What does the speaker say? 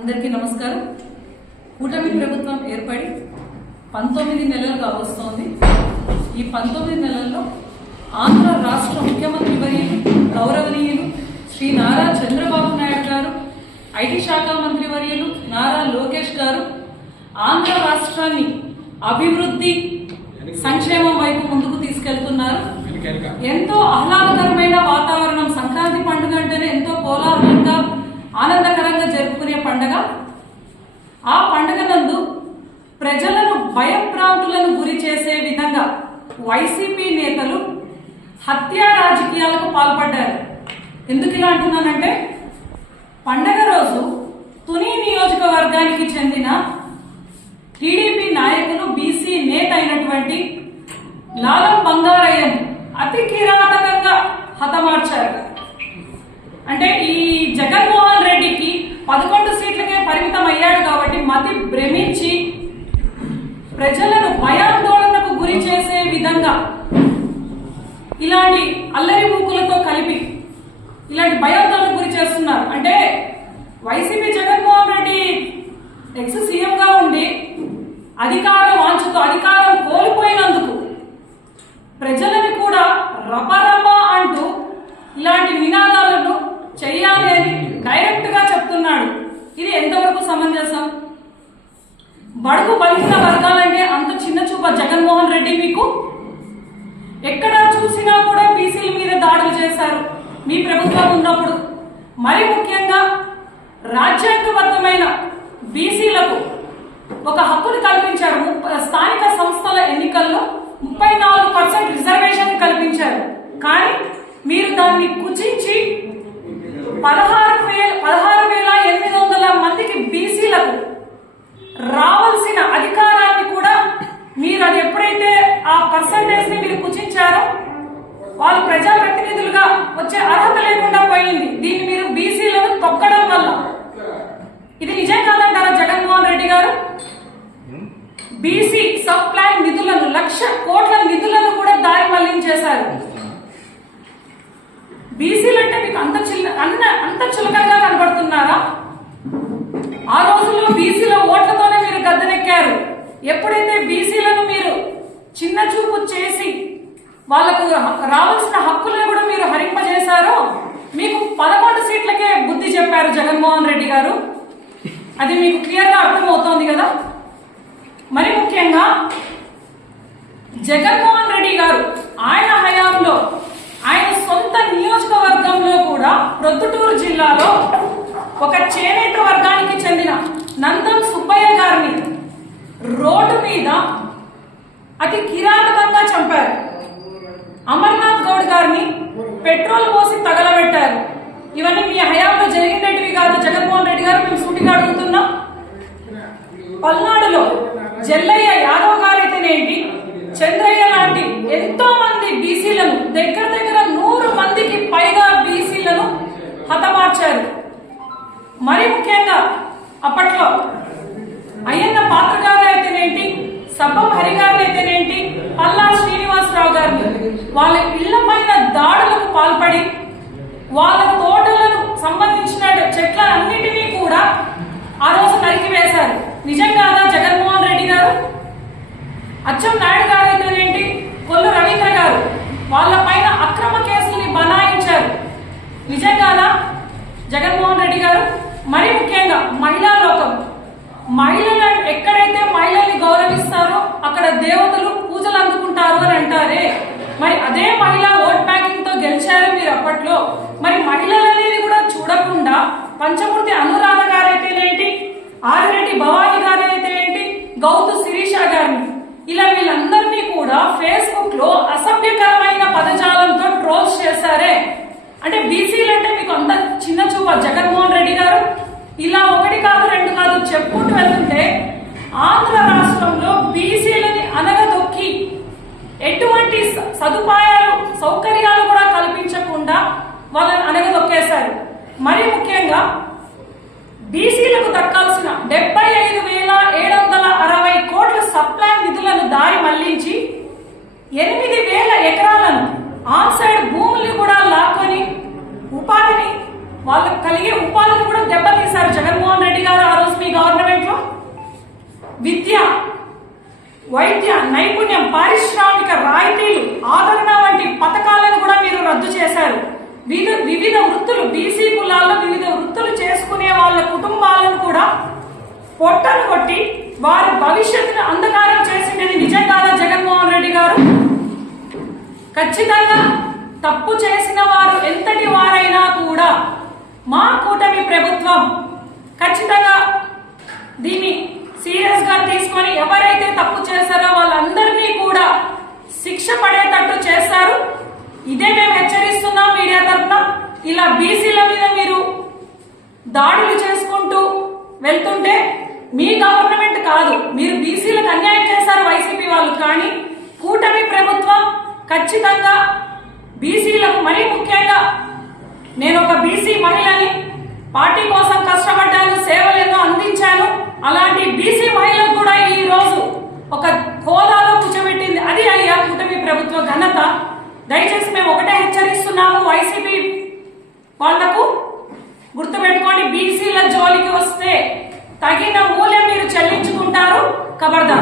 అందరికీ నమస్కారం. కూటమి ప్రభుత్వం ఏర్పడి 19 నెలలు కావస్తోంది. ఈ 19 నెలల్లో ఆంధ్ర రాష్ట్ర ముఖ్యమంత్రి వర్యులు గౌరవనీయులు శ్రీ నారా చంద్రబాబు నాయుడు గారు, ఐటీ శాఖ మంత్రి వర్యులు నారా లోకేష్ గారు ఆంధ్ర రాష్ట్రాన్ని అభివృద్ధి సంక్షేమం వైపు ముందుకు తీసుకెళ్తున్నారు. ఎంతో ఆహ్లాదకరమైన వాతావరణం. సంక్రాంతి పండుగ అంటేనే ఎంతో కోలాహలంగా ఆనందకరంగా జరుపుకునే పండుగ. ఆ పండుగ నందు ప్రజలను భయభ్రాంతులను గురి చేసే విధంగా వైసీపీ నేతలు హత్యా రాజకీయాలకు పాల్పడ్డారు. ఎందుకు ఇలా అంటున్నానంటే, పండగ రోజు తుని నియోజకవర్గానికి చెందిన టీడీపీ నాయకులు బీసీ నేత అయినటువంటి లాలం బంగారయ్యను అతి కిరాతకంగా హతమార్చారు. అంటే ఈ జగన్మోహన్ రెడ్డికి 11 సీట్లకే పరిమితం అయ్యాడు కాబట్టి మతి భ్రమించి ప్రజలను భయాందోళనకు గురి చేసే విధంగా ఇలాంటి అల్లరి మూకులతో కలిపి ఇలాంటి భయాందోళనకు గురి చేస్తున్నారు. అంటే వైసీపీ జగన్మోహన్ రెడ్డి ఎక్స్ సీఎంగా ఉండి అధికారం వాంఛతో అధికారం కోల్పోయినందుకు ప్రజలను కూడా రపరప అంటూ ఇలాంటి నినాదాలను చేయాలి అని డైరెక్ట్ గా చెప్తున్నాడు. ఇది ఎంతవరకు సమంజసం? బడుగు బలిసిన వర్గాలంటే అంత చిన్న చూప జగన్మోహన్ రెడ్డి మీకు? ఎక్కడ చూసినా కూడా బీసీల మీద దాడులు చేశారు మీ ప్రభుత్వం ఉన్నప్పుడు. మరి ముఖ్యంగా రాజ్యాంగబద్ధమైన బీసీలకు ఒక హక్కును కల్పించారు. స్థానిక సంస్థల ఎన్నికల్లో 34% రిజర్వేషన్ కల్పించారు. కానీ మీరు దాన్ని కుచించి 16,800 మందికి బీసీలకు రావాల్సిన అధికారాన్ని కూడా మీరు అది ఎప్పుడైతే ఆ పర్సంటేజ్ ని మీరు కుచించారో వాళ్ళు ప్రజాప్రతినిధులుగా వచ్చే అర్హత లేకుండా పోయింది. దీన్ని మీరు బీసీలను తొక్కడం వల్ల. ఇది నిజం కాదంటారా జగన్మోహన్ రెడ్డి గారు? బీసీ సబ్ ప్లాన్ నిధులను 1,00,000 కోట్ల నిధులను కూడా దారి మళ్లించేశారు. బీసీలు అంటే మీకు అంత చులకనగా కనబడుతున్నారా? ఆ రోజుల్లో బీసీల ఓట్లతోనే మీరు గద్దెనెక్కారు. ఎప్పుడైతే బీసీలను మీరు చిన్న చూపు చేసి వాళ్లకు రావాల్సిన హక్కులను కూడా మీరు హరింపజేశారో మీకు 11 సీట్లకే బుద్ధి చెప్పారు జగన్మోహన్ రెడ్డి గారు. అది మీకు క్లియర్ గా అర్థమవుతోంది కదా. మరి ముఖ్యంగా జగన్మోహన్ రెడ్డి గారు ఆయన హయాంలో ఆయన సొంత నియోజకవర్గంలో కూడా ప్రొద్దుటూరు జిల్లాలో ఒక చేనేత వర్గానికి చెందిన నందం సుబ్బయ్య గారిని రోడ్డు మీద అతి కిరాతకంగా చంపారు. అమర్నాథ్ గౌడ్ గారిని పెట్రోల్ పోసి తగలబెట్టారు. ఇవన్నీ మీ హయాంలో జరిగినటివి కాదు జగన్మోహన్ రెడ్డి గారు. మేము సూటిగా అడుగుతున్నాం. పల్నాడులో జల్లయ్య యాదవ్ గారైతేనేంటి, చంద్రయ్య లాంటి ఎంతో మంది బీసీలను దగ్గర 100 మందికి పైగా బీసీలను హతమార్చారు. మరి ముఖ్యంగా అప్పట్లో అయ్యన్న పాత్ర గారు అయితేనేంటి, సబ్బం హరి గారిని అయితేనేంటి, పల్లా శ్రీనివాసరావు గారిని వాళ్ళ ఇళ్ల పైన దాడులకు పాల్పడి వాళ్ళ తోటలను సంబంధించిన చెట్లన్నిటినీ కూడా ఆ రోజు నరికివేశారు. నిజం కాదా జగన్మోహన్ రెడ్డి గారు? అచ్చం నాయుడు గారు అయితేనేంటి, కొల్లు రవీంద్ర గారు వాళ్ళ పైన అక్రమ కేసుల్ని బనాయించారు. నిజం కాదా జగన్మోహన్ రెడ్డి గారు? మరి ముఖ్యంగా మహిళా లోకం, మహిళలు ఎక్కడైతే మహిళల్ని గౌరవిస్తారో అక్కడ దేవతలు పూజలు అందుకుంటారు అని అంటారే. మరి అదే మహిళా ఓట్ బ్యాంకింగ్ తో గెలిచారు మీరు అప్పట్లో. మరి మహిళలు అనేది కూడా చూడకుండా పంచమూర్తి అనురాధ గారైతేనేంటి, ఆదిరెడ్డి భవానీ గారైతేనేంటి, గౌతు శిరీష గారిని ఇలా వీళ్ళందరినీ కూడా ఫేస్బుక్ లో అసభ్యకరమైన పదజాలంతో ట్రోల్స్ చేశారే. అంటే బీసీలు అంటే మీకు అంత చిన్న చూప జగన్మోహన్ రెడ్డి గారు? ఇలా 1 కాదు 2 కాదు చెప్పుకుంటూ వెళ్తుంటే ఆంధ్ర రాష్ట్రంలో బీసీలని అనగదొక్కి ఎటువంటి సదుపాయాలు సౌకర్యాలు కూడా కల్పించకుండా వాళ్ళని అనగదొక్కేశారు. మరి ముఖ్యంగా బీసీలకు దక్కాల్సిన 75,760 కోట్ల సప్లాన్ నిధులను దారి మళ్లించి 8,000 ఎకరాలను ఆన్ సైడ్ భూముల్ని కూడా లాక్కొని ఉపాధిని వాళ్ళకు కలిగే ఉపాధిని కూడా దెబ్బతీశారు జగన్మోహన్ రెడ్డి గారు. వైద్య నైపుణ్యం, పారిశ్రామిక రాయితీలు, ఆదరణ వంటి పథకాలను కూడా మీరు రద్దు చేశారు. వివిధ వృత్తులు, బీసీ కులాల్లో వివిధ వృత్తులు చేసుకునే వాళ్ళ కుటుంబాలను కూడా పొట్టను కొట్టి వారి భవిష్యత్తును అంధకారం చేసింది నిజం కాదా జగన్మోహన్ రెడ్డి గారు? ఖచ్చితంగా తప్పు చేసిన వారు ఎంతటి వారైనా కూడా మా కూటమి ప్రభుత్వం ఖచ్చితంగా దీన్ని సీరియస్ గా తీసుకొని ఎవరైతే తప్పు చేశారో వాళ్ళందరినీ కూడా శిక్ష పడేటట్టు చేస్తారు. ఇదే మేము హెచ్చరిస్తున్నాం మీడియా తరఫున. ఇలా బీసీల మీద మీరు దాడులు చేసుకుంటూ వెళ్తుంటే మీ గవర్నమెంట్ కాదు, మీరు బీసీలకు అన్యాయం చేశారు వైసీపీ వాళ్ళు. కానీ కూటమి ప్రభుత్వం ఖచ్చితంగా బీసీలకు, మరీ ముఖ్యంగా నేను ఒక బీసీ మహిళని, పార్టీ కోసం కష్టపడ్డాను, సేవలను అందించాను. అలాంటి బీసీ మహిళలకు కూడా ఈ రోజు ఒక హోదాలో కూర్చోబెట్టింది. అది అయ్యా కూటమి ప్రభుత్వ ఘనత. దయచేసి మేము ఒకటే హెచ్చరిస్తున్నాము వైసీపీ వాళ్లకు, గుర్తుపెట్టుకోండి, బీసీల జోలికి వస్తే తగిన మూల్యం మీరు చెల్లించుకుంటారు. ఖబర్దార్.